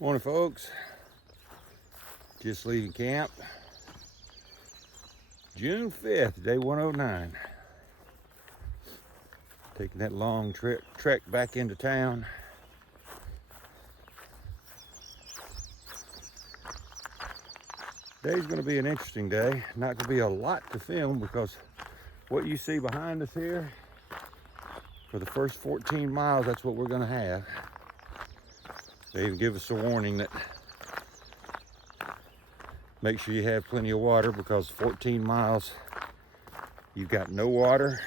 Morning, folks. Just leaving camp. June 5th, day 109. Taking that long trek back into town. Today's going to be an interesting day. Not going to be a lot to film because what you see behind us here, for the first 14 miles, that's what we're going to have. They even give us a warning that make sure you have plenty of water because 14 miles, you've got no water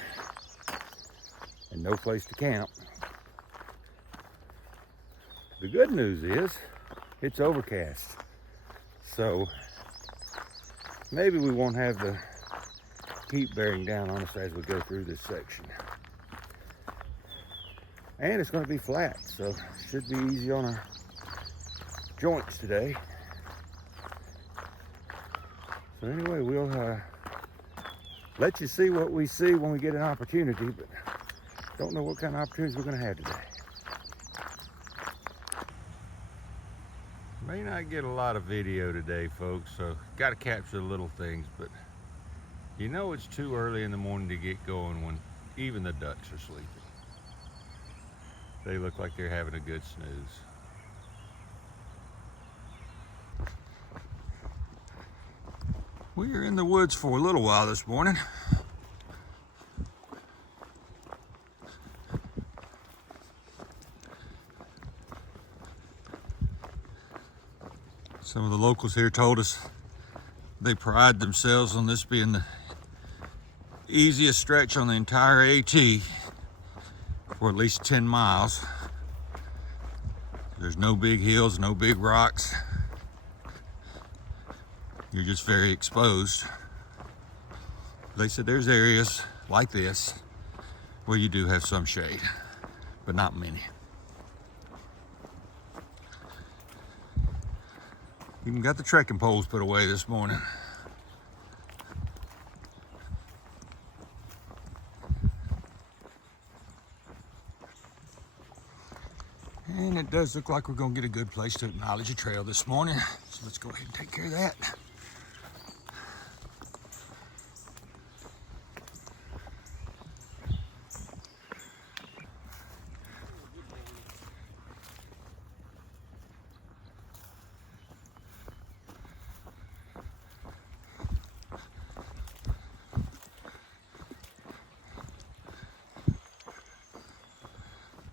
and no place to camp. The good news is it's overcast. So maybe we won't have the heat bearing down on us as we go through this section. And it's going to be flat, so should be easy on our joints today. So anyway, we'll let you see what we see when we get an opportunity, but don't know what kind of opportunities we're going to have today. May not get a lot of video today, folks, so got to capture the little things, but you know it's too early in the morning to get going when even the ducks are sleeping. They look like they're having a good snooze. We are in the woods for a little while this morning. Some of the locals here told us they pride themselves on this being the easiest stretch on the entire AT for at least 10 miles. There's no big hills, no big rocks. You're just very exposed. They said there's areas like this where you do have some shade, but not many. Even got the trekking poles put away this morning. And it does look like we're gonna get a good place to acknowledge a trail this morning. So let's go ahead and take care of that.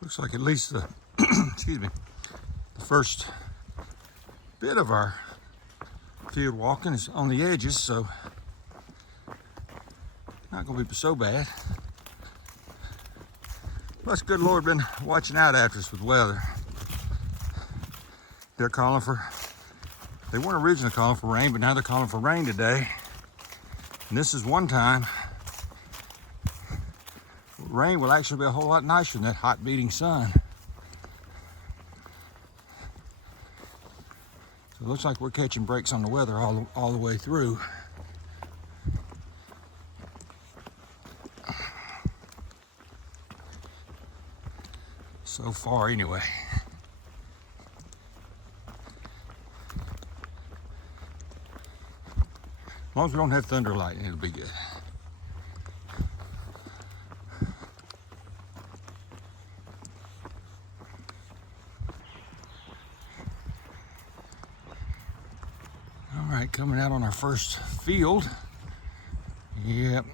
Looks like at least the, excuse me, the first bit of our field walking is on the edges, so not gonna be so bad. Plus, good Lord been watching out after us with weather. They're calling for, they weren't originally calling for rain, but now they're calling for rain today. And this is one time rain will actually be a whole lot nicer than that hot beating sun. So it looks like we're catching breaks on the weather all the way through. So far anyway. As long as we don't have thunder lightning, it'll be good. All right, coming out on our first field. Yep,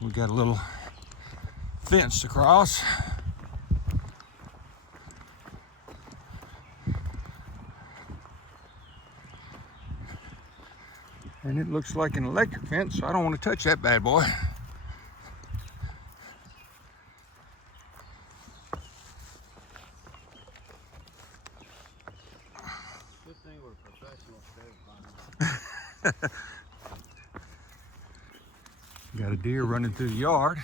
we got a little fence to cross. And it looks like an electric fence, so I don't want to touch that bad boy. Good thing we're professional stave climbers. Got a deer running through the yard.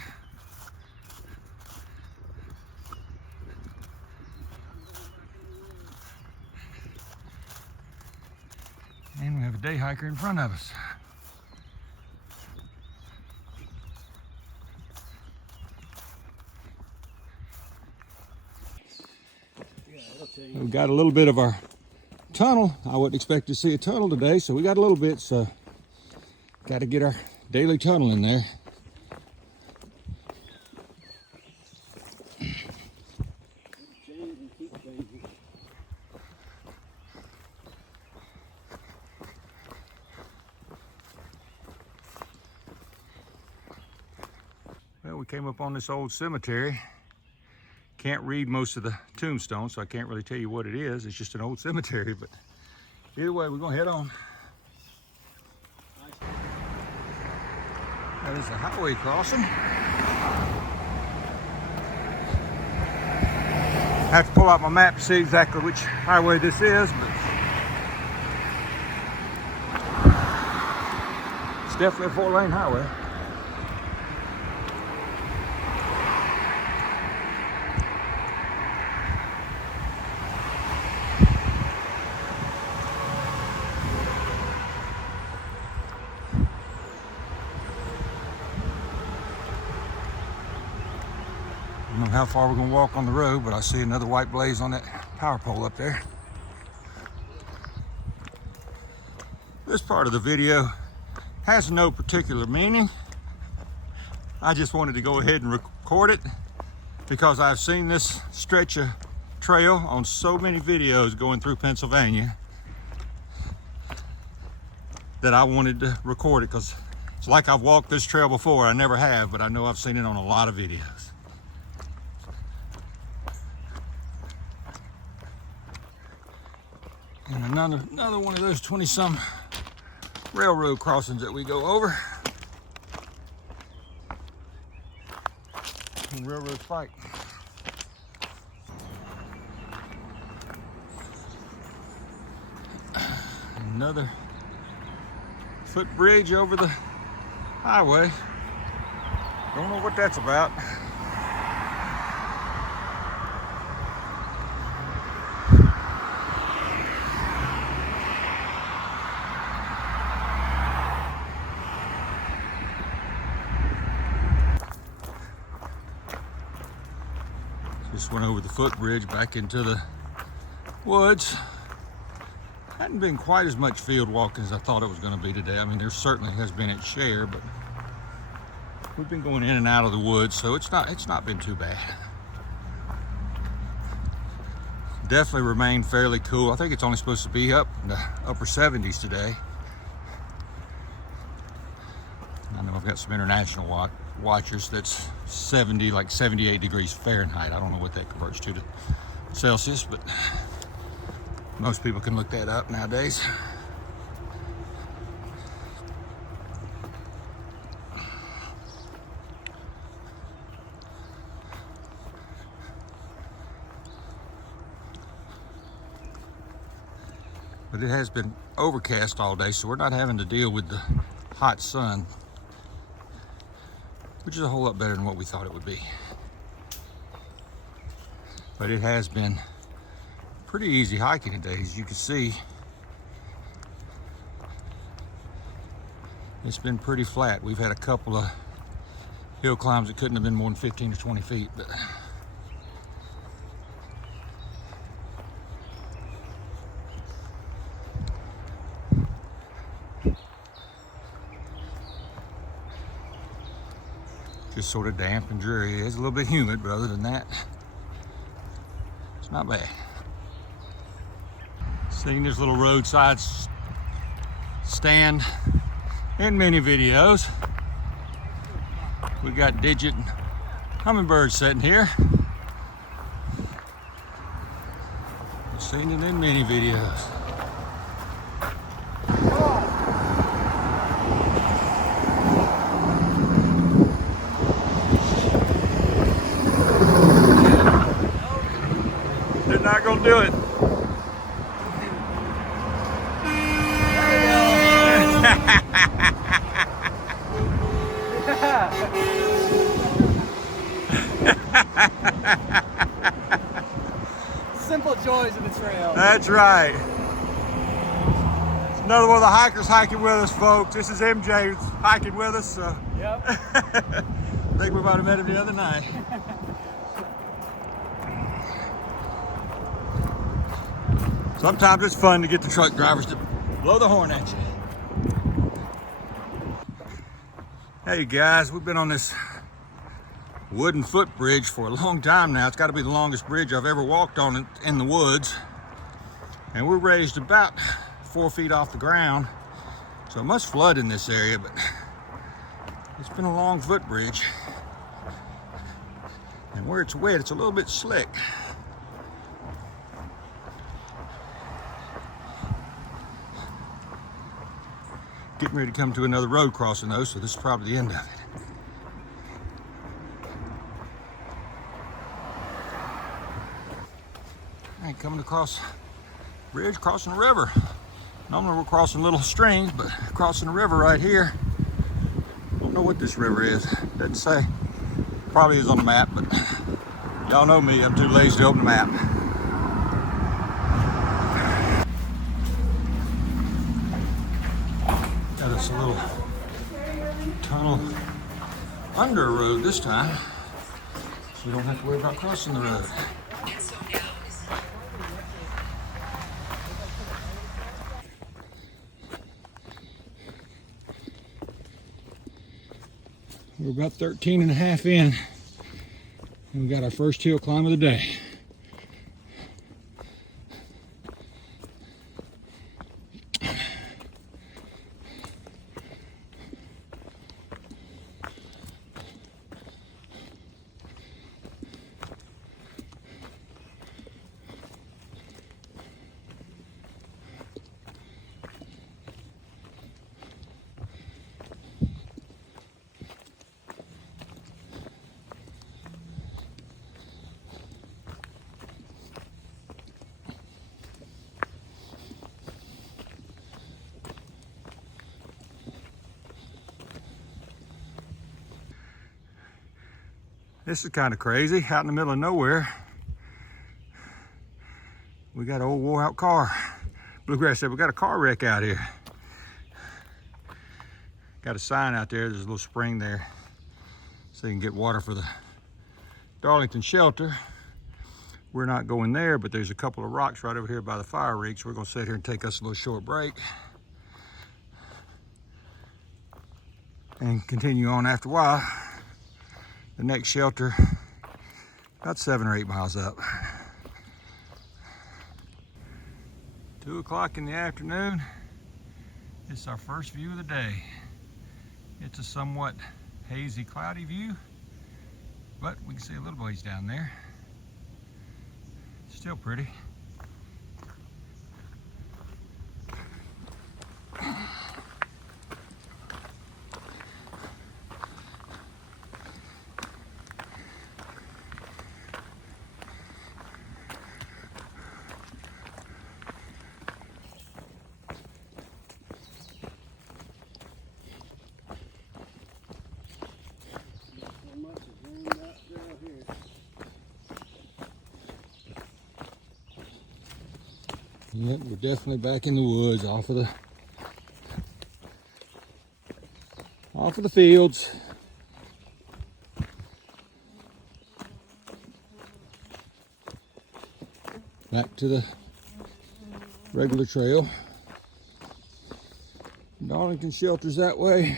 And we have a day hiker in front of us. We've got a little bit of our tunnel. I wouldn't expect to see a tunnel today, so we got a little bit, so got to get our daily tunnel in there. Well, we came up on this old cemetery. Can't read most of the tombstones, so I can't really tell you what it is. It's just an old cemetery, but either way, we're gonna head on. That is a highway crossing. I have to pull out my map to see exactly which highway this is, but it's definitely a 4-lane highway. I don't know how far we're gonna walk on the road, but I see another white blaze on that power pole up there. This part of the video has no particular meaning. I just wanted to go ahead and record it because I've seen this stretch of trail on so many videos going through Pennsylvania that I wanted to record it, because it's like I've walked this trail before. I never have, but I know I've seen it on a lot of videos. And another one of those 20-some railroad crossings that we go over. And railroads fight. Another footbridge over the highway. Don't know what that's about. Just went over the footbridge back into the woods. Hadn't been quite as much field walking as I thought it was going to be today. I mean, there certainly has been its share, but we've been going in and out of the woods, so it's not been too bad. Definitely remained fairly cool. I think it's only supposed to be up in the upper 70s today. I know I've got some international watchers that's 70, like 78 degrees Fahrenheit. I don't know what that converts to Celsius, but most people can look that up nowadays. But it has been overcast all day, so we're not having to deal with the hot sun, which is a whole lot better than what we thought it would be. But it has been pretty easy hiking today. As you can see, it's been pretty flat. We've had a couple of hill climbs that couldn't have been more than 15 to 20 feet, but just sort of damp and dreary. It's a little bit humid, but other than that, it's not bad. Seen this little roadside stand in many videos. We got digit hummingbirds sitting here. I've seen it in many videos. They're not gonna do it. Simple joys of the trail. That's right. It's another one of the hikers hiking with us, folks. This is MJ hiking with us. So. Yep. I think we might have met him the other night. Sometimes it's fun to get the truck drivers to blow the horn at you. Hey guys, we've been on this wooden footbridge for a long time now. It's got to be the longest bridge I've ever walked on in the woods. And we're raised about 4 feet off the ground. So it must flood in this area, but it's been a long footbridge. And where it's wet, it's a little bit slick. Getting ready to come to another road crossing though, so this is probably the end of it. All right, coming across bridge, crossing a river. Normally we're crossing little streams, but crossing a river right here. Don't know what this river is. Doesn't say. Probably is on the map, but y'all know me, I'm too lazy to open the map. Got us a little tunnel under a road this time, so you don't have to worry about crossing the road. We're about 13 and a half in, and we got our first hill climb of the day. This is kind of crazy. Out in the middle of nowhere, we got an old wore out car. Bluegrass said, we got a car wreck out here. Got a sign out there, there's a little spring there, so you can get water for the Darlington shelter. We're not going there, but there's a couple of rocks right over here by the fire rig, so we're gonna sit here and take us a little short break and continue on after a while. The next shelter, about 7 or 8 miles up. 2 o'clock in the afternoon. It's our first view of the day. It's a somewhat hazy, cloudy view, but we can see a little ways down there. Still pretty. Yep, we're definitely back in the woods, off of the fields. Back to the regular trail. Darlington shelter's that way.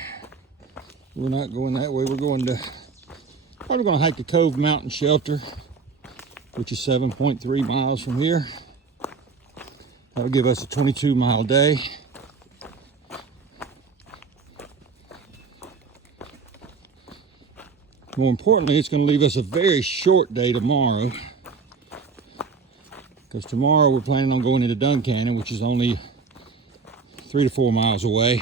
We're not going that way. We're going to, probably going to hike the Cove Mountain Shelter, which is 7.3 miles from here. That'll give us a 22-mile day. More importantly, it's going to leave us a very short day tomorrow, because tomorrow we're planning on going into Duncannon, which is only 3 to 4 miles away,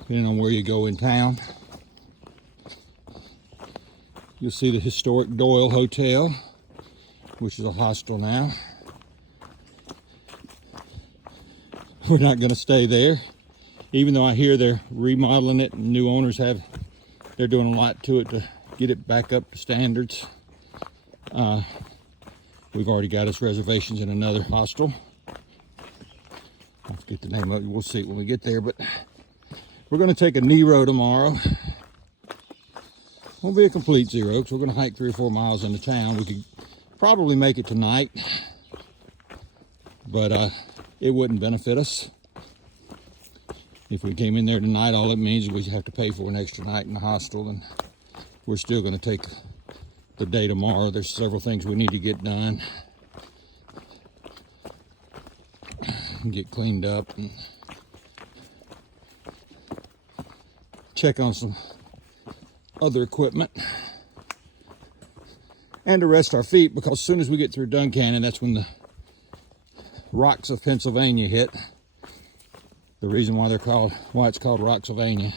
depending on where you go in town. You'll see the historic Doyle Hotel, which is a hostel now. We're not going to stay there, even though I hear they're remodeling it and new owners they're doing a lot to it to get it back up to standards. We've already got us reservations in another hostel. I forget the name of it, we'll see it when we get there, but we're going to take a Nero tomorrow. Won't be a complete zero, because we're going to hike 3 or 4 miles into town. We could probably make it tonight, but it wouldn't benefit us. If we came in there tonight, all it means is we have to pay for an extra night in the hostel, and we're still going to take the day tomorrow. There's several things we need to get done and get cleaned up and check on some other equipment and to rest our feet, because as soon as we get through Duncannon, that's when the rocks of Pennsylvania hit. The reason why it's called Rocksylvania.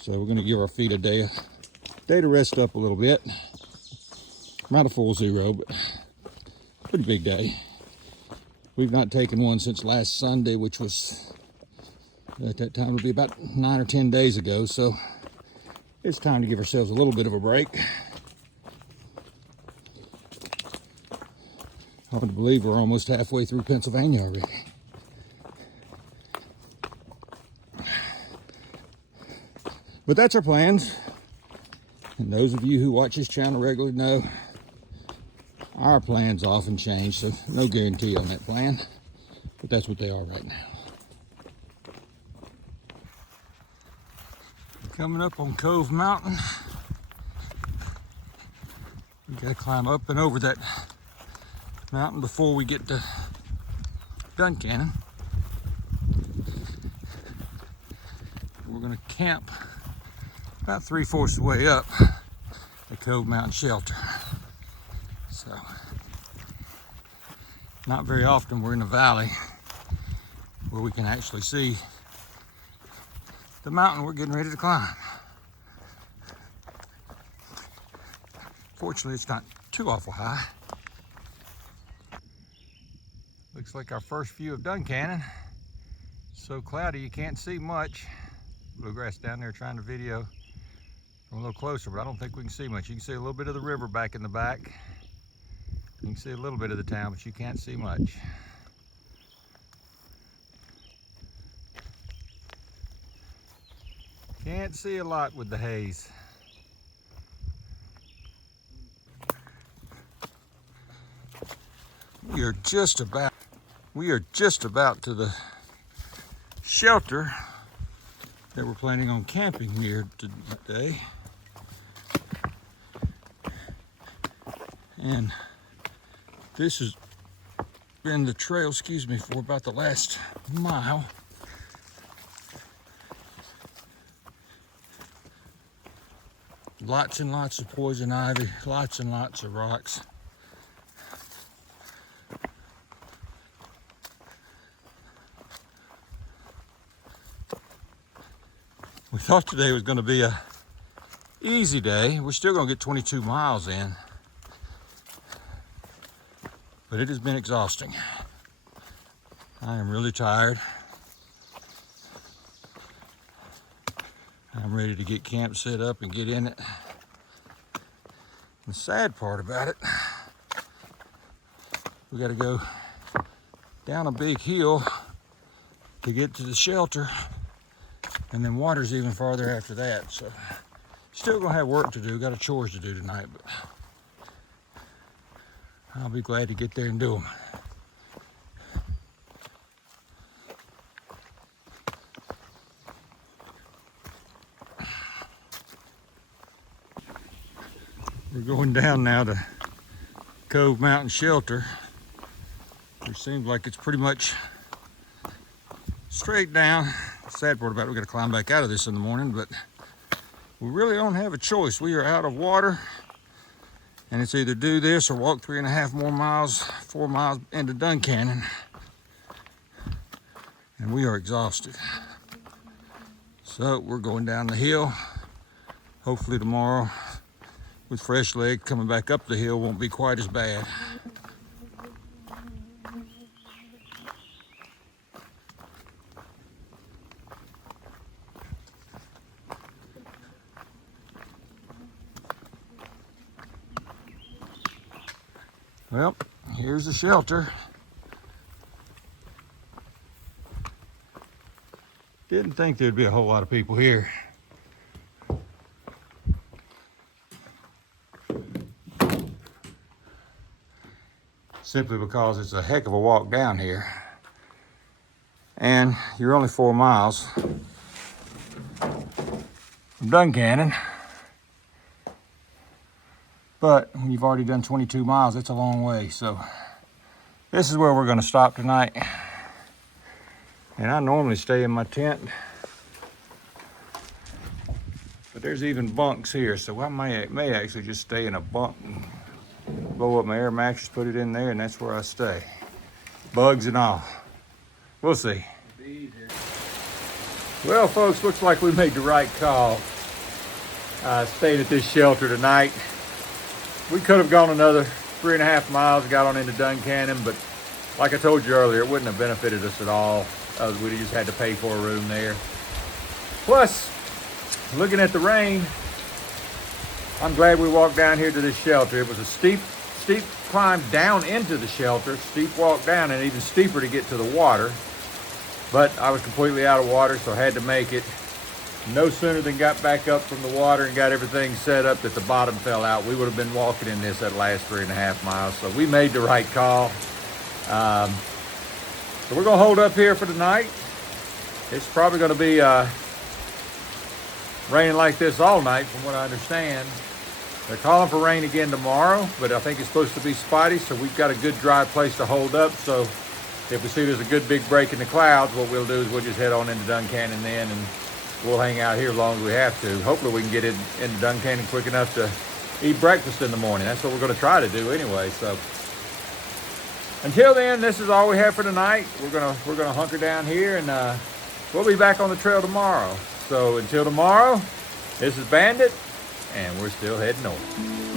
So we're going to give our feet a day to rest up a little bit. Not a full 0, but pretty big day. We've not taken one since last Sunday, which was at that time it would be about 9 or 10 days ago. So it's time to give ourselves a little bit of a break. Hard to believe we're almost halfway through Pennsylvania already. But that's our plans. And those of you who watch this channel regularly know our plans often change, so no guarantee on that plan. But that's what they are right now. Coming up on Cove Mountain. We gotta climb up and over that mountain before we get to Duncannon. We're gonna camp about 3/4 of the way up the Cove Mountain Shelter. So, not very often we're in a valley where we can actually see the mountain we're getting ready to climb. Fortunately, it's not too awful high. Looks like our first view of Duncannon. So cloudy you can't see much. Bluegrass down there trying to video from a little closer, but I don't think we can see much. You can see a little bit of the river back in the back. You can see a little bit of the town, but you can't see much. Can't see a lot with the haze. We are just about to the shelter that we're planning on camping near today. And this has been the trail, for about the last mile. Lots and lots of poison ivy, lots and lots of rocks. We thought today was going to be a easy day. We're still going to get 22 miles in, but it has been exhausting. I am really tired. I'm ready to get camp set up and get in it. The sad part about it, we got to go down a big hill to get to the shelter, and then water's even farther after that. So still gonna have work to do, got a chores to do tonight, but I'll be glad to get there and do them. We're going down now to Cove Mountain Shelter, which seems like it's pretty much straight down. The sad part about it, we got to climb back out of this in the morning, but we really don't have a choice. We are out of water, and it's either do this or walk 3.5 more miles, 4 miles into Duncannon, and we are exhausted. So we're going down the hill. Hopefully tomorrow, with fresh legs, coming back up the hill won't be quite as bad. Well, here's the shelter. Didn't think there'd be a whole lot of people here. simply because it's a heck of a walk down here. And you're only 4 miles from Duncannon. But when you've already done 22 miles, it's a long way. So this is where we're gonna stop tonight. And I normally stay in my tent, but there's even bunks here. So I may actually just stay in a bunk and blow up my air mattress, put it in there, and that's where I stay. Bugs and all. We'll see. Well, folks, looks like we made the right call. Stayed at this shelter tonight. We could have gone another 3.5 miles, got on into Duncannon, but like I told you earlier, it wouldn't have benefited us at all. We just had to pay for a room there. Plus, looking at the rain, I'm glad we walked down here to this shelter. It was a steep climb down into the shelter, steep walk down, and even steeper to get to the water. But I was completely out of water, so I had to make it. No sooner than got back up from the water and got everything set up that the bottom fell out. We would have been walking in this that last 3.5 miles. So we made the right call. So we're gonna hold up here for tonight. It's probably gonna be raining like this all night from what I understand. They're calling for rain again tomorrow, but I think it's supposed to be spotty, so we've got a good dry place to hold up. So if we see there's a good big break in the clouds, what we'll do is we'll just head on into Duncannon then, and we'll hang out here as long as we have to. Hopefully we can get into Duncannon quick enough to eat breakfast in the morning. That's what we're gonna try to do anyway. So until then, this is all we have for tonight. We're gonna hunker down here, and we'll be back on the trail tomorrow. So until tomorrow, this is Bandit, and we're still heading north.